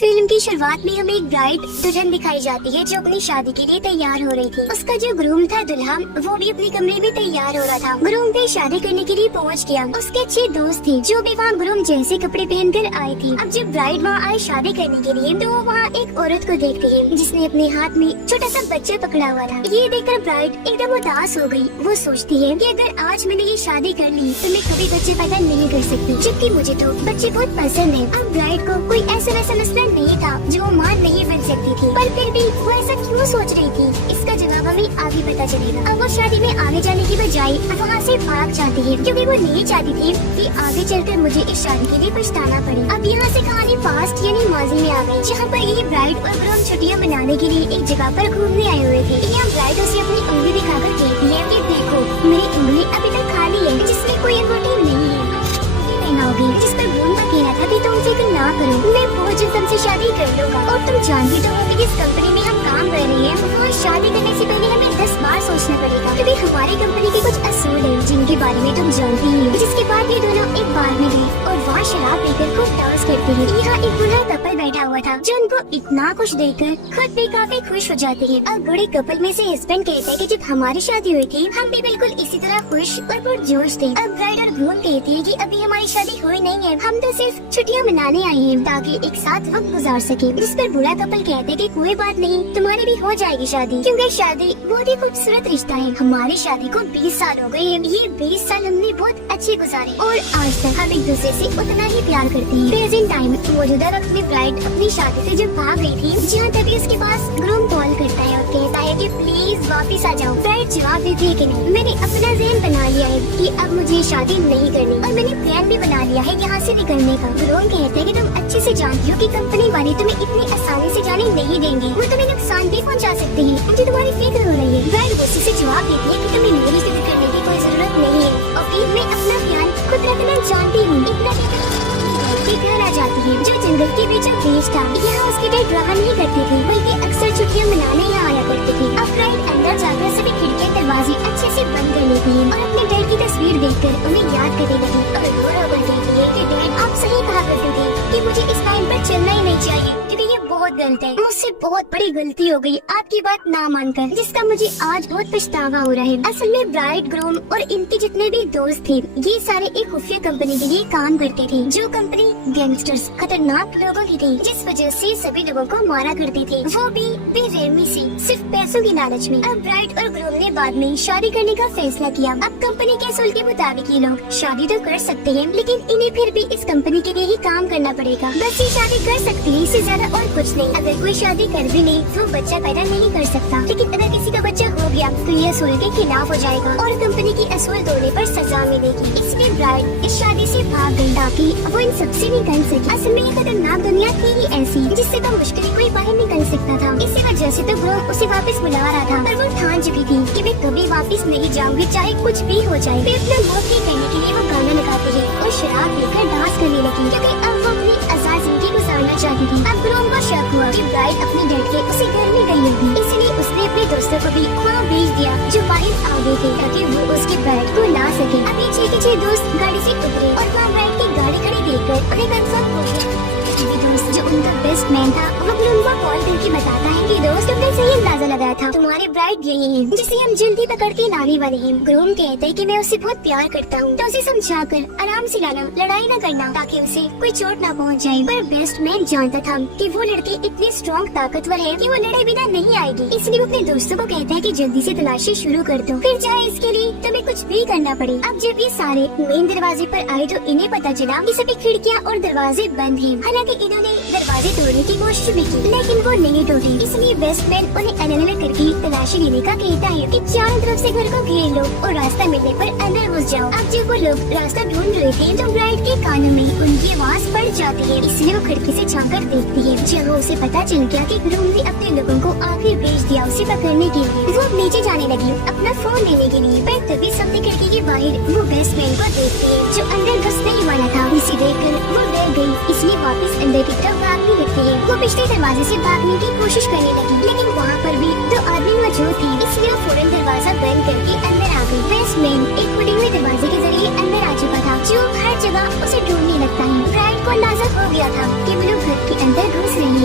Film की शुरुआत में हमें एक ब्राइड दुल्हन दिखाई जाती है जो अपनी शादी के लिए तैयार हो रही थी। उसका जो ग्रूम था दूल्हा वो भी अपने कमरे में तैयार हो रहा था। ग्रूम भी शादी करने के लिए पहुंच गया। उसके अच्छे दोस्त थे जो भी वहाँ ग्रूम जैसे कपड़े पहनकर आई थी। अब जब ब्राइड वहाँ आई शादी करने के लिए तो वहाँ एक औरत को देखती है जिसने अपने हाथ में छोटा सा बच्चा पकड़ा हुआ था। ये देखकर ब्राइड एकदम उदास हो गई। वो सोचती है कि अगर आज मैंने ये शादी कर ली तो मैं कभी बच्चे पैदा नहीं कर सकती, जबकि मुझे तो बच्चे बहुत पसंद है। अब ब्राइड को कोई ऐसा वैसा मसला नहीं था जो वो मां नहीं बन सकती थी, पर फिर भी वो ऐसा क्यों सोच रही थी इसका जवाब हमें आगे पता चलेगा। अब वो शादी में आगे जाने की बजाय वहाँ से भाग जाती है क्योंकि वो नहीं चाहती थी कि आगे चलकर मुझे इस शादी के लिए पछताना पड़े। अब यहाँ से कहानी पास्ट यानी माजी में आ गई, जहाँ पर ये ब्राइड और ग्रूम छुट्टियाँ मनाने के लिए एक जगह पर घूमने आए हुए थे। यहाँ ब्राइड उसे अपनी उंगली दिखाकर कहती है कि देखो मेरी उंगली अभी तक खाली है जिसमें कोई अंगूठी नहीं है। जिस पर ग्रूम का कहना था कि तुम फिक्र ना करो, मैं बहुत जल्द तुमसे शादी कर लूंगा। और तुम जानती तो हो कि जिस कंपनी में हम काम कर रहे हैं वहाँ शादी करने से पहले हमें 10 बार सोचना पड़ेगा, क्योंकि हमारी कंपनी के कुछ असूल है जिनके बारे में तुम जानती ही हो। जिसके बाद ये दोनों एक बार में गए और वहाँ शराब पीकर खूब डांस करते हैं। यहाँ एक बूढ़ा कपल बैठा हुआ था जो उनको इतना खुश देखकर खुद भी काफी खुश हो जाते हैं। अब बूढ़े कपल में से हस्बैंड कहता है कि जब हमारी शादी हुई थी हम भी बिल्कुल इसी तरह खुश और पुरजोश थे। अब ब्राइड और ग्रूम कहती है कि अभी हमारी शादी हुई नहीं है, हम तो सिर्फ छुट्टियाँ मनाने आए हैं ताकि एक साथ वक्त गुजार सके। जिस पर बूढ़ा कपल कहते हैं कि कोई बात नहीं, तुम्हारी भी हो जाएगी शादी, क्योंकि शादी बहुत ही खूबसूरत रिश्ता है। हमारी शादी को 20 साल हो गए हैं। ये 20 साल हमने बहुत अच्छे गुजारे और आज तक हम एक दूसरे से उतना ही प्यार करते हैं। प्रेजेंट टाइम मौजूदा वक्त में ब्राइड अपनी शादी से जब भाग गई थी, जहाँ तभी उसके पास ग्रूम कॉल करता है और कहता है कि प्लीज वापस आ जाओ। ब्राइड जवाब देती है कि नहीं, मैंने अपना ज़हन बना लिया है कि अब मुझे शादी नहीं करनी और मैंने प्लान भी बना लिया है यहाँ से निकलने का। ग्रूम कहते हैं कि तुम अच्छे से जानती हो कि कंपनी वाले तुम्हें इतनी आसानी से जाने नहीं देंगे, वो तुम्हें नुकसान भी पहुँचा सकते हैं। मुझे तुम्हारी फिक्र हो रही है। ब्राइड गुस्से से जवाब देती है कि तुम्हें मेरी फिक्र करने की कोई जरूरत नहीं है और फिर मैं अपना ध्यान खुद रखना जानती हूँ। इतना घर आ जाती है जो जंगल के बीचों बीच था। यहाँ उसके डैड रहा नहीं करते थे बल्कि अक्सर छुट्टियाँ मनाने यहाँ आया करते थे। अब ब्राइड अंदर जाकर सभी खिड़कियाँ दरवाजे अच्छे से बंद कर लेती है और अपने डैड की तस्वीर देखकर उन्हें याद करने लगी और रो रो कर कहती है कि डैड आप सही कहा करते थे कि मुझे इस टाइम पर चलना ही नहीं चाहिए क्योंकि ये बहुत गलत है। मुझसे बहुत बड़ी गलती हो गई आपकी बात ना मानकर, जिसका मुझे आज बहुत पछतावा हो रहा है। असल में ब्राइड ग्रूम और इनके जितने भी दोस्त थे ये सारे एक खुफिया कंपनी के लिए काम करते थे, जो कंपनी गैंगस्टर्स खतरनाक लोगों की थी, जिस वजह से सभी लोगों को मारा करते थे, वो भी बेरहमी से, सिर्फ पैसों की लालच में। अब ब्राइड और ग्रूम ने बाद में शादी करने का फैसला किया। अब कंपनी के असूल के मुताबिक ये लोग शादी तो कर सकते हैं लेकिन इन्हें फिर भी इस कंपनी के लिए ही काम करना पड़ेगा। बस ये शादी कर सकती है, इससे ज्यादा और कुछ नहीं। अगर कोई शादी कर भी ले तो बच्चा पैदा नहीं कर सकता, लेकिन अगर किसी का बच्चा हो गया तो ये असूल के खिलाफ हो जाएगा और कंपनी की असूल तोड़ने पर सजा मिलेगी। इसलिए ब्राइड इस शादी से भाग गई ताकि वो इन सबसे निकल सके। असल में ये खतरनाक दुनिया थी ही ऐसी जिससे तो मुश्किल कोई बाहर निकल सकता था। इसी वजह से तो ग्रूम उसे वापस बुला रहा था, पर वो ठान चुकी थी कि मैं कभी वापस नहीं जाऊंगी चाहे कुछ भी हो जाए। फिर अपना मौत ही करने के लिए वो गाना लगाती है और शराब पीकर डांस करने लगी क्योंकि अब वो अपनी आजाद जिंदगी गुजारना चाहती थी। अब ग्रूम को शक हुआ कि ब्राइड अपने डैड के उसी घर में गई होगी, इसलिए उसने अपने दोस्तों को भी वहाँ भेज दिया जो बाहर आ गए थे ताकि वो उसके ब्राइड को ला सके। अब ये 6 के 6 दोस्त गाड़ी से उतरे और वहाँ ब्राइड की गाड़ी खड़ी देखकर उन्हें कंफर्म हो गया। दोस्त जो उनका बेस्ट मैन था वो ग्रूम को कॉल करके बताता है कि दोस्त तुमने सही अंदाजा लगाया था, तुम्हारे ब्राइड यही है जिसे हम जल्दी पकड़ के लाने वाले हैं। ग्रूम कहते हैं कि मैं उसे बहुत प्यार करता हूँ तो उसे समझाकर आराम से लाना, लड़ाई न करना ताकि उसे कोई चोट न पहुँच जाए। पर बेस्ट मैन जानता था कि वो लड़की इतनी स्ट्रॉन्ग ताकतवर है कि वो लड़े बिना नहीं आएगी, इसलिए वो अपने दोस्तों को कहता है कि जल्दी से तलाशी शुरू कर दो, फिर चाहे इसके लिए तुम्हें कुछ भी करना पड़े। अब जब ये सारे मेन दरवाजे पर आए तो इन्हें पता चला कि सभी खिड़कियाँ और दरवाजे बंद हैं। हालांकि इन्होंने दरवाजे तोड़ने की कोशिश भी की लेकिन वो नहीं टूटे, इसलिए बेस्टमैन उन्हें अलग-अलग करके तलाशी लेने का कहता है कि चारों तरफ से घर को घेर लो और रास्ता मिलने पर अंदर घुस जाओ। अब जब वो लोग रास्ता ढूंढ रहे थे तो ब्राइड के कानों में उनकी आवाज पड़ जाती है, इसलिए वो खिड़की से झांककर देखती है जहाँ उसे पता चल गया कि ग्रूम ने अपने लोगों को आगे भेज दिया उसे पकड़ने के लिए। वो नीचे जाने लगी अपना फोन लेने के लिए, पर तभी सबने खिड़की के बाहर वो बेस्टमैन को देखती है जो अंदर घुसने ही वाला था। इसे देखकर वो डर गई, इसलिए वापस अंदर की तरफ भागने लगती है। वो पिछले दरवाजे से भागने की कोशिश करने लगी लेकिन वहाँ पर भी 2 आदमी मौजूद थे, इसलिए वो फौरन दरवाजा बंद करके अंदर आ गई। बेस्टमैन एक खुले हुए दरवाजे के जरिए अंदर आ चुका था जो हर जगह उसे ढूंढने लगता है। ब्राइड को अंदाजा हो गया था कि वो लोग घर के अंदर घुस रहे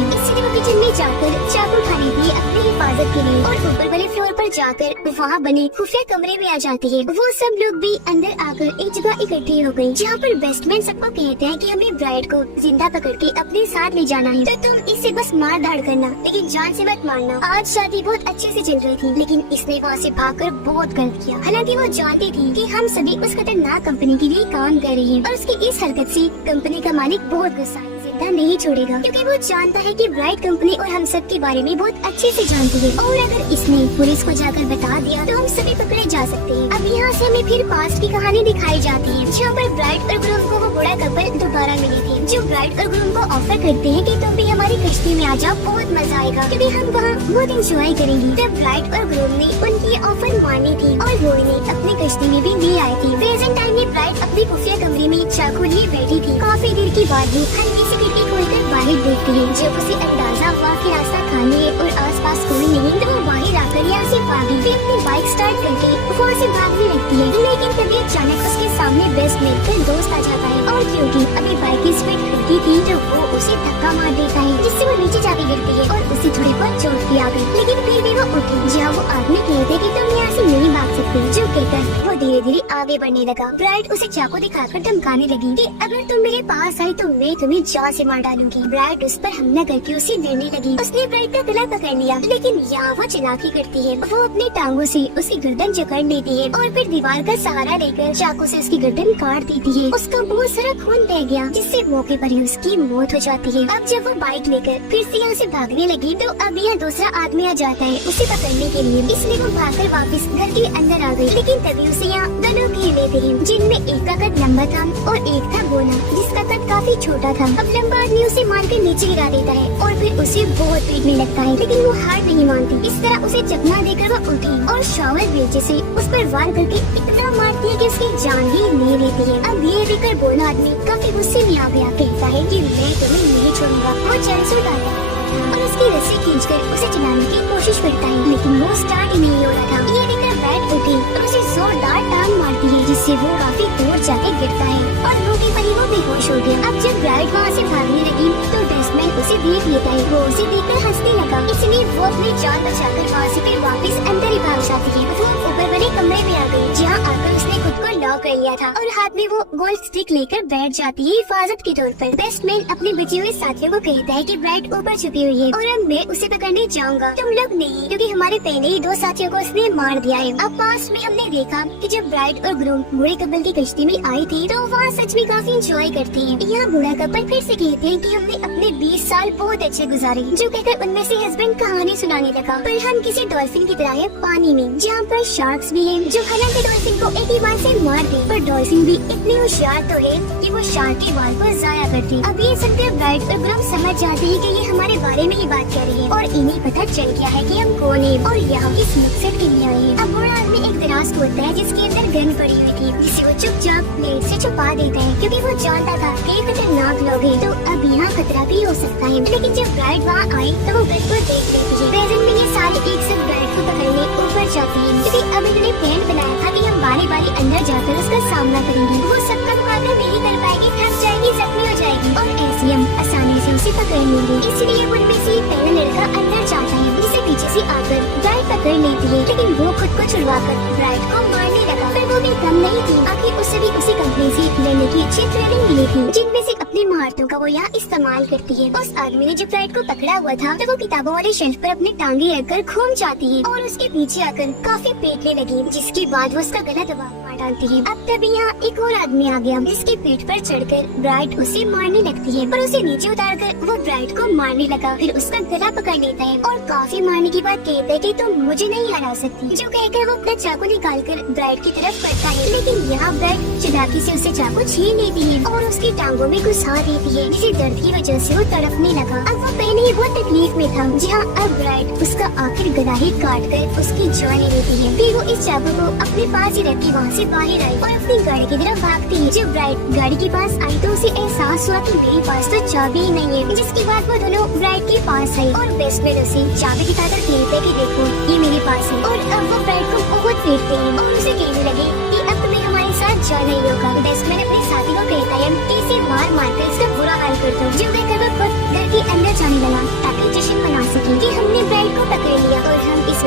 जाकर चाकू खरीदी अपनी हिफाजत के लिए और ऊपर वाले फ्लोर पर जाकर वहाँ बने खुफिया कमरे में आ जाती है। वो सब लोग भी अंदर आकर एक जगह इकट्ठे हो गए, जहाँ पर बेस्टमैन सबको कहते हैं कि हमें ब्राइड को जिंदा पकड़ के अपने साथ ले जाना है, तो तुम इसे बस मार धाड़ करना, लेकिन जान से मत मारना। आज शादी बहुत अच्छे से चल रही थी, लेकिन इसने वहाँ से भागकर बहुत गलत किया। हालांकि वो जानती थी कि हम सभी उस खतरनाक कंपनी के लिए काम कर रहे हैं और उसकी इस हरकत से कंपनी का मालिक बहुत गुस्सा है, जिंदा नहीं छोड़ेगा, क्योंकि वो जानता है कि ब्राइट कंपनी और हम सब के बारे में बहुत अच्छे से जानती है। और अगर इसने पुलिस को जाकर बता दिया तो हम सभी पकड़े जा सकते हैं। अब यहाँ से हमें फिर पास्ट की कहानी दिखाई जाती है, जहाँ पर ब्राइट और ग्रूम को वो बूढ़ा कपल दोबारा मिले थे, जो ब्राइट और ग्रूम को ऑफर करते हैं कि तुम भी हमारी कश्ती में आ जाओ, बहुत मजा आएगा, क्योंकि हम वहाँ बहुत इंजॉय करेंगे। तब ब्राइट और ग्रूम ने उनकी ऑफर मानी थी और वो इन्हें अपनी कश्ती में भी ले आए थे। प्रेजेंट टाइम में ब्राइट अपनी खुफिया कमरे में चाकू लिए बैठी थी। काफी देर के बाद भी हल्की सी खिड़की खोलकर बाहर देखती है। जब उसे अंदाजा हुआ कि रास्ता खाली है और आसपास कोई नहीं, तो वो बाहर आकर यहाँ से भागी। फिर अपनी बाइक स्टार्ट करके वहाँ से भागने लगती है, लेकिन तभी अचानक उसके सामने बेस्टमैन का दोस्त आ जाता है और क्योंकि अभी बाइक की स्पीड घटती थी तो वो उसे धक्का मार देता है, जिससे वो नीचे जाके गिरती है और उसे थोड़ी बहुत चोट भी आ गई। लेकिन फिर भी वो उठी, जहाँ वो आदमी कहते कि तुम यहाँ से नहीं भाग सकते, जो कहकर वो धीरे धीरे आगे बढ़ने लगा। ब्राइट उसे चाकू दिखाकर धमकाने लगी कि अगर तुम मेरे पास आई तो मैं तुम्हें जान से मार डालूंगी। ब्राइट उस पर हमला करके उसे गिरने लगी। उसने ब्राइट का गला पकड़ लिया, लेकिन यहाँ वो चालाकी करती है। वो अपनी टांगों से उसकी गर्दन जकड़ लेती है और फिर दीवार का सहारा लेकर चाकू से उसकी गर्दन काट देती है। उसका बहुत सारा खून बह गया, जिससे मौके पर ही उसकी मौत हो जाती है। अब जब वो बाइक लेकर फिर से यहाँ से भागने लगी तो अब यहाँ दूसरा आदमी आ जाता है उसे पकड़ने के लिए, इसलिए वो भागकर वापस घर के अंदर आ गई। लेकिन तभी उसे यहाँ दो लोग घेर लेते हैं, जिनमें एक का कद लंबा था और एक था बोना, जिसका कद काफी छोटा था। अब लंबा आदमी उसे मारकर नीचे गिरा देता है और फिर उसे बहुत पीटने लगता है, लेकिन वो हार नहीं मानती। इस तरह उसे चकमा देकर वो उठी और शावर बेल्चे से उस पर वार करके इतना मारती है कि उसकी जान ही ले लेती है। अब ये देखकर बोना आदमी काफी गुस्से में आ गया, कहता है कि मैं तुम्हें नहीं छोड़ूंगा। वो चल से उठाता है और उसकी रस्सी खींचकर उसे चलाने की कोशिश करता है, लेकिन वो स्टार्ट ही नहीं हो रहा था। ये देखकर बैठ उठी और उसे जोरदार टांग मारती है, जिससे वो काफी दूर जाके गिरता है और मौके पर ही वो बेहोश हो गया। अब जब ब्राइट वहाँ से भागने लगी तो बेस्टमैन उसे देख लेता है। वो उसे देखकर हंसने लगा, इसलिए वो अपनी जान बचाकर वहाँ से फिर वापस अंदर ही भाग जाती है। वो ऊपर वाले कमरे में आ गई, जहाँ आकर उसने खुद को लॉक कर लिया था और हाथ में वो गोल्ड स्टिक लेकर बैठ जाती है हिफाजत के तौर पर। बेस्टमैन अपने बचे हुए साथियों को कहता है कि ब्राइट ऊपर छुपी हुई है और अब मैं उसे पकड़ने जाऊंगा, तुम लोग नहीं, क्योंकि हमारे पहले ही दो साथियों को उसने मार दिया है। अब पास में हमने देखा कि जब ब्राइट और ग्रूम बूढ़े कपल की कश्ती में आई थी तो वहाँ सच में काफी इंजॉय करते हैं। यहाँ बूढ़ा कपल फिर से कहते हैं कि हमने अपने 20 साल बहुत अच्छे गुजारे, जो कहकर उनमें से हस्बैंड कहानी सुनाने लगा। पर हम किसी डॉल्फिन की तरह है पानी में, जहाँ पर शार्क्स भी हैं, जो हालांकि डॉल्फिन को एक ही बार से मार दे, पर डॉल्फिन भी इतनी होशियार तो है कि वो शार्क के बाल को जाया करती। अब ये सुनकर ब्राइट और ग्रूम समझ जाते हैं कि ये हमारे बारे में ही बात कर रही है और इन्हें पता चल गया है कि हम कौन है और यहाँ किस मकसद के लिए आए हैं। अब बूढ़ा आदमी एक दराज खोलता है जिसके अंदर गन पड़ी हुई थी, जिसे वो चुपचाप प्लेट से छुपा देता है, क्योंकि वो जानता था कि ये खतरनाक लोग हैं, तो अब यहाँ खतरा भी हो सकता है। लेकिन जब ब्राइट वहाँ आई तो वो गन को देख लेती है। प्रेजेंट में ये सारे एक साथ ब्राइट को पकड़ने ऊपर जाते हैं, क्योंकि अब इन्होंने प्लान बनाया था कि हम बारी बारी अंदर जाकर उसका सामना करेंगे। वो सबका मुकाबला नहीं कर पाएगी, थक जाएगी, जख्मी हो जाएगी और ऐसे हम आसानी से उसे पकड़ लेंगे। इसलिए उनमें से पहला लड़का अंदर जाता है, जिसे पीछे से आकर ब्राइट पकड़ लेती है, लेकिन वो खुद को छुड़वाकर ब्राइट को मारने लगा। पर वो भी कम नहीं थी, आखिर उसे भी उसी कंपनी से लड़ने की अच्छी ट्रेनिंग मिली थी, जिनमें से अपनी महारतों का वो यहाँ इस्तेमाल करती है। उस आदमी ने जब ब्राइट को पकड़ा हुआ था तो वो किताबों वाले शेल्फ पर अपनी टांगे रखकर घूम जाती है और उसके पीछे आकर काफी पेटने लगी, जिसके बाद वो उसका गला दबा मार डालती है। अब तभी यहाँ एक और आदमी आ गया, जिसके पीठ पर चढ़कर ब्राइट उसे मारने लगती है, पर उसे नीचे उतारकर वो ब्राइट को मारने लगा। फिर उसका गला पकड़ लेता है और काफी मारने के बाद कहता है कि तुम मुझे नहीं हरा सकती, जो कहकर वो अपना चाकू निकालकर ब्राइट की तरफ बढ़ता है। लेकिन यहाँ ब्राइट चालाकी से उसे चाकू छीन लेती है और उसकी टांगों में घुसा देती है, जिसे दर्द की वजह से वो तड़पने लगा। अब वो पहले ही बहुत तकलीफ में था, जहाँ अब ब्राइट उसका आखिर गला ही काट कर उसकी जान ले लेती है। फिर वो इस चाकू को अपने पास ही रख के वहाँ से बाहर आई और अपनी गाड़ी की तरफ भागती है। जब ब्राइट गाड़ी के पास आई तो उसे एहसास हुआ कि मेरे पास तो चाबी ही नहीं है, जिसके बाद वो दोनों ब्राइट के पास आई और बेस्टमैन उसे चाबी दिखाकर कहते कि देखो ये मेरे पास है। और अब वो ब्राइट को बहुत पीटते हैं और उसे कहने लगे कि अब तुम्हें हमारे साथ जाना ही होगा। बेस्टमैन अपने साथी को कहता है कि इसे मार मार कर इसका बुरा हाल कर दो, जो कहकर वो खुद घर के अंदर जाने लगा ताकि जश्न मना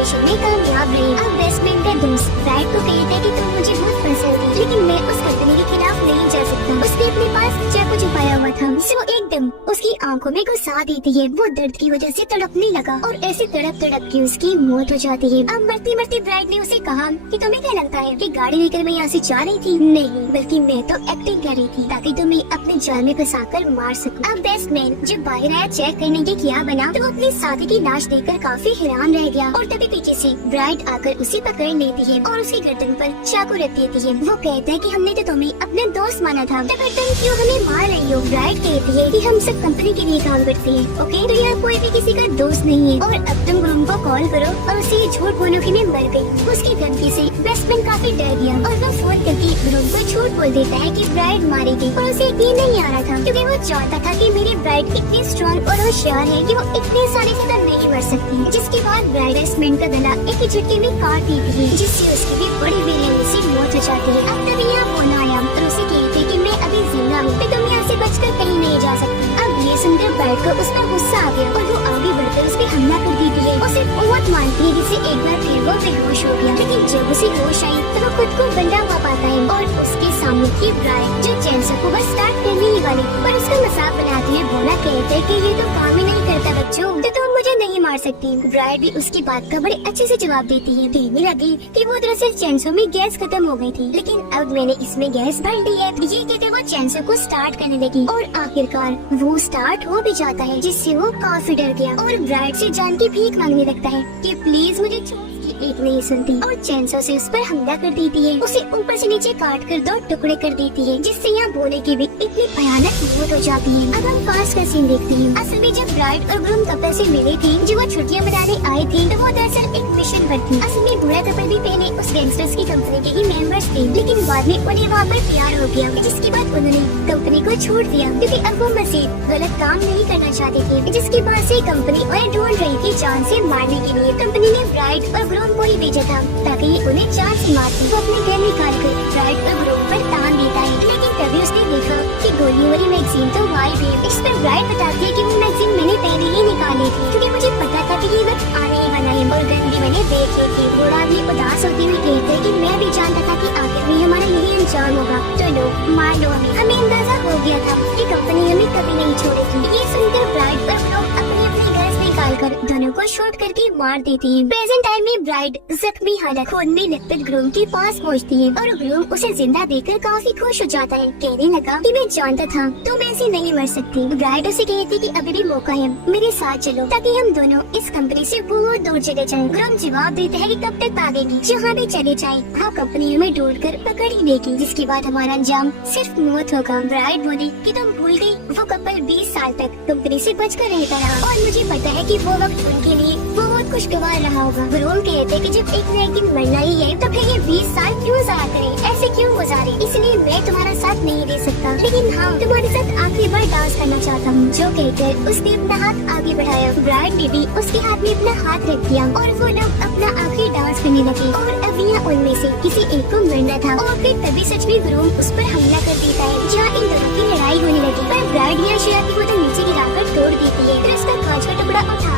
मिशन में कामयाब रहे। अब बेस्ट फ्रेंड का दोस्त ब्राइड को कहता है कि तुम मुझे बहुत पसंद थी, लेकिन मैं उस कंपनी के खिलाफ नहीं जा सकता। उसने अपने पास चाकू छुपाया हुआ था जिसे वो एकदम उसकी आंखों में घुसा देती है। वो दर्द की वजह से तड़पने लगा और ऐसे तड़प तड़प के उसकी मौत हो जाती है। अब मरती मरती ब्राइड ने उसे कहा कि तुम्हें क्या लगता है कि गाड़ी लेकर मैं यहाँ से जा रही थी? नहीं, बल्कि मैं तो एक्टिंग कर रही थी ताकि तुम्हें अपने जाल में फंसाकर मार सकूं। अब बेस्ट मैन जब बाहर आया चेक करने के क्या बना, तो वो अपने साथी की लाश देखकर काफी हैरान रह गया। और तभी पीछे से ब्राइड आकर उसे पकड़ लेती है और उसकी गर्दन पर चाकू रख देती है। वो कहता है कि हमने तो तुम्हें अपना दोस्त माना था, तो फिर तुम क्यों हमें मार रही हो? ब्राइड कहती है कि हम सब कंपनी के लिए काम करते हैं, ओके? तो यहाँ कोई भी किसी का दोस्त नहीं है और अब तुम ग्रूम को कॉल करो और उसे ये झूठ बोलो कि मैं मर गई। उसकी धमकी से बेस्टमैन काफी डर गया और वो फोन करके ग्रूम को झूठ बोल देता है कि ब्राइड मारी गई। और उसे यकीन नहीं आ रहा था क्योंकि वो जानता था कि मेरी ब्राइड इतनी स्ट्रॉन्ग और होशियार है कि वो इतने सारे से तो नहीं मर सकती। जिसके बाद ब्राइड बेस्टमैन का गला एक ही झटके में काट देती है, जिससे उसकी भी बड़ी बेरहमी से मौत हो जाती है। अब तभी यहाँ फोन आया और उसे कहते कि मैं अभी जिंदा हूँ, तो तुम यहाँ से बचकर कहीं नहीं जा सकती। अब ये सुनकर ब्राइड को उसका गुस्सा आ गया और वो आगे बढ़कर उस पर हमला कर देती है। उसे बहुत मारती है जिससे एक बार फिर वो बेहोश हो गया। लेकिन जब उसे होश आई तो वो खुद को बंधा हुआ पाता है और उसके सामने थी ब्राइड जो चैनसो को बस स्टार्ट करने ही वाली थी। पर उसका मजाक बनाते हुए बोला कहते कि ये तो काम ही नहीं करता बच्चों, तो तुम मुझे नहीं मार सकती। ब्राइड भी उसकी बात का बड़े अच्छे से जवाब देती है। कहने लगी कि वो दरअसल चैनसो में गैस खत्म हो गई थी, लेकिन अब मैंने इसमें गैस भर दी है। ये कहते वो चैनसो को स्टार्ट करने लगी और आखिरकार वो स्टार्ट हो भी जाता है, जिससे वो काफी डर गया और ब्राइड से जान की भीख मांगने लगता है कि प्लीज मुझे छोड़। एक नहीं सुनती और चैनसो से उस पर हमला कर देती है। उसे ऊपर से नीचे काट कर 2 टुकड़े कर देती है, जिससे यहाँ बोले की भी इतनी भयानक मौत हो जाती है। अब हम पास का सीन देखते हैं। असल में जब ब्राइड और ग्रूम कपल से मिले थे, जो वो छुट्टियाँ मनाने आए थे, तो वो दरअसल एक मिशन पर थी। असल में बुरा कपल भी पहले उस गैंगस्टर्स की कंपनी के ही मेंबर्स थे, लेकिन बाद में उन्हें वहाँ पर प्यार हो गया, जिसके बाद उन्होंने कंपनी को छोड़ दिया क्योंकि अब वो मजीद गलत काम नहीं करना चाहते थे। जिसके बाद से कंपनी उन्हें ढूंढ रही थी जान से मारने के लिए। कंपनी ने ब्राइड और ग्रूम को ही भेजा था ताकि उन्हें जान से मारते। वो अपने घर निकाल कर ब्राइड और ग्रूम पर तान देता है, लेकिन तभी उसने देखा कि गोलियों वाली मैगजीन तो गायब है। इस पर ब्राइड बताती है कि वो मैगजीन मैंने पहले ही निकाली थी क्योंकि मुझे पता था कि ये वक्त आने ही वाला है और गन भी मैंने देख ली थी। घोड़ा भी उदास होते हुए कहते हैं कि मैं भी जानता था कि आखिर में हमारा यही अंजाम होगा, तो लो मार लो हमें अंदाजा हो गया था कि कंपनी हमें कभी नहीं छोड़ेगी। ये सुनकर ब्राइड और ग्रूम अपने अपने घर से निकालकर दोनों को शूट करके मार देती है। प्रेजेंट टाइम में ब्राइड जख्मी हालत खून में लथपथ ग्रूम के पास पहुंचती है और ग्रूम उसे जिंदा देखकर काफी खुश हो जाता है। कहने लगा कि मैं जानता था तुम ऐसे नहीं मर सकती। ब्राइड उसे कहती कि अभी भी मौका है, मेरे साथ चलो ताकि हम दोनों इस कंपनी से बहुत दूर चले जाएं। ग्रूम जवाब देता है कि कब तक भागेगी, जहाँ भी चले जाएं, वो कंपनी हमें ढूंढ कर पकड़ ही लेगी, जिसके बाद हमारा अंजाम सिर्फ मौत होगा। ब्राइड बोली कि तुम भूल गई वो कपल 20 साल तक कंपनी से बचकर रहता रहा और मुझे पता है कि वो वक्त उनके लिए बहुत खुशगवार रहा होगा। ग्रूम कहते कि जब एक न एक दिन मरना ही है तो फिर ये 20 साल क्यों ज़ाया करें, ऐसे क्यों गुजारे, इसलिए मैं तुम्हारा साथ नहीं दे सकता, लेकिन हाँ तुम्हारे साथ आखिरी बार डांस करना चाहता हूँ। जो कहकर उसने अपना हाथ आगे बढ़ाया। ब्राइड ने भी उसके हाथ में अपना हाथ रख दिया और वो लोग अपना आखिरी डांस करने लगे। और अब यहाँ उनमें से किसी एक को मरना था और फिर तभी सच में ग्रूम उस पर हमला कर देता है, जहाँ इन दोनों की लड़ाई होने लगी। पर ब्राइड यहाँ शराब की बोतल नीचे गिराकर तोड़ देती है, फिर उसका कांच का टुकड़ा उठा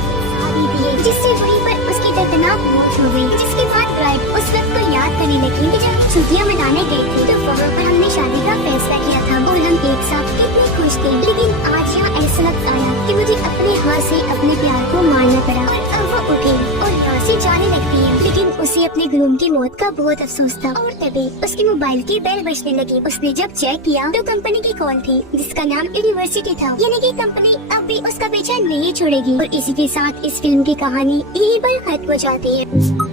देती है, जिससे वहीं पर उसकी दर्दनाक मौत हो गई। जिसके बाद ब्राइड उस वक्त को याद करने लगी कि जब छुट्टियाँ मनाने गए थे तो वहाँ पर हमने शादी का फैसला किया था और हम एक साथ कितने खुश थे, लेकिन आज यहाँ ऐसा वक्त आया कि मुझे अपने हाथ से अपने प्यार को मारना पड़ा। और अब वो उठी और यहाँ से जाने लगती है, लेकिन उसे अपने ग्रूम की मौत का बहुत अफसोस था। और तभी उसके मोबाइल की बेल बजने लगी। उसने जब चेक किया तो कंपनी की कॉल थी जिसका नाम यूनिवर्सिटी था, यानी कि कंपनी अब भी उसका पीछा नहीं छोड़ेगी। और इसी के साथ इस फिल्म की कहानी यहीं पर खत्म हो जाती है।